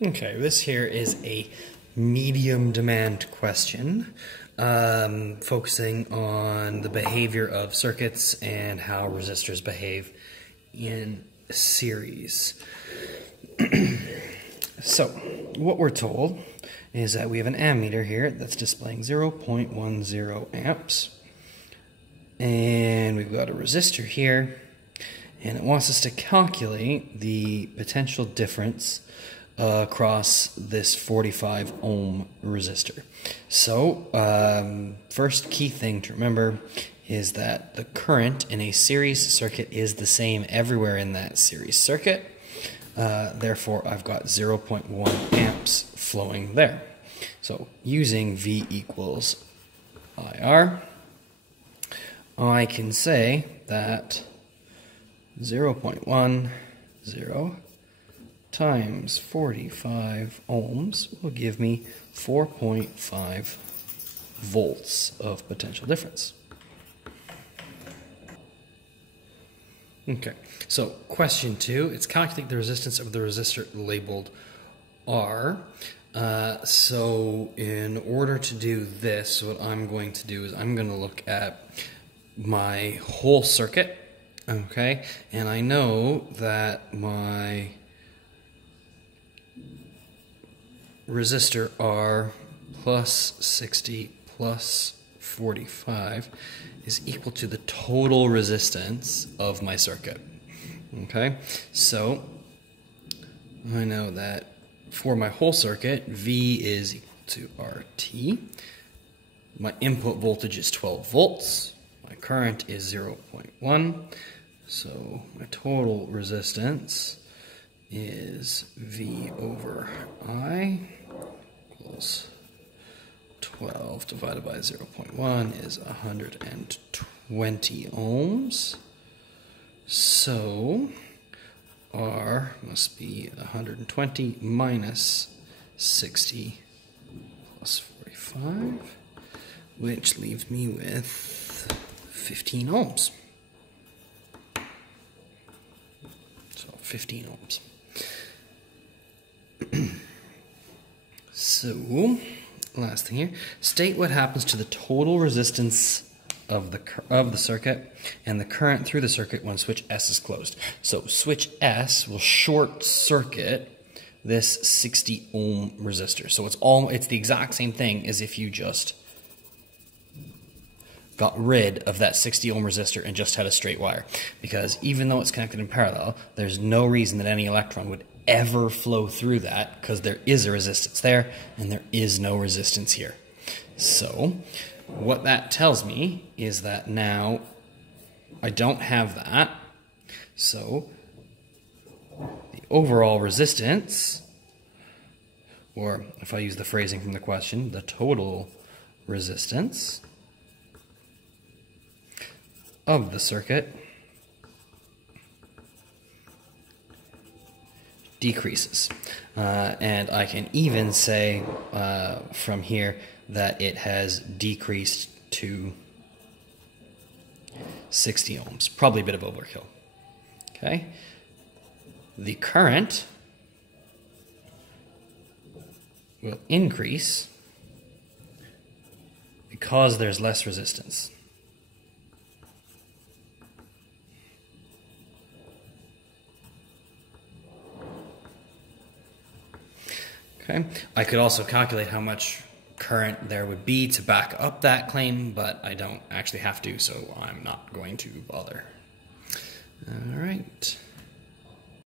Okay, this here is a medium demand question, focusing on the behavior of circuits and how resistors behave in series. So, what we're told is that we have an ammeter here that's displaying 0.10 amps, and we've got a resistor here, and it wants us to calculate the potential difference across this 45 ohm resistor. So, first key thing to remember is that the current in a series circuit is the same everywhere in that series circuit. Therefore, I've got 0.1 amps flowing there. So, using V equals IR, I can say that 0.10 times 45 ohms will give me 4.5 volts of potential difference. Okay, so question 2, it's calculate the resistance of the resistor labeled R. So in order to do this, what I'm going to do is I'm going to look at my whole circuit, okay, and I know that my resistor R plus 60 plus 45 is equal to the total resistance of my circuit. Okay, so I know that for my whole circuit, V is equal to RT. My input voltage is 12 volts. My current is 0.1. So my total resistance is V over I equals 12 divided by 0.1 is 120 ohms. So R must be 120 minus 60 plus 45, which leaves me with 15 ohms. So 15 ohms. So, last thing here, state what happens to the total resistance of the circuit and the current through the circuit when switch S is closed. So switch S will short circuit this 60 ohm resistor. So it's the exact same thing as if you just got rid of that 60 ohm resistor and just had a straight wire. Because even though it's connected in parallel, there's no reason that any electron would ever flow through that, because there is a resistance there and there is no resistance here. So what that tells me is that now I don't have that. So the overall resistance, or if I use the phrasing from the question, the total resistance of the circuit decreases. And I can even say from here that it has decreased to 60 ohms. Probably a bit of overkill. Okay? The current will increase because there's less resistance. Okay. I could also calculate how much current there would be to back up that claim, but I don't actually have to, so I'm not going to bother. All right.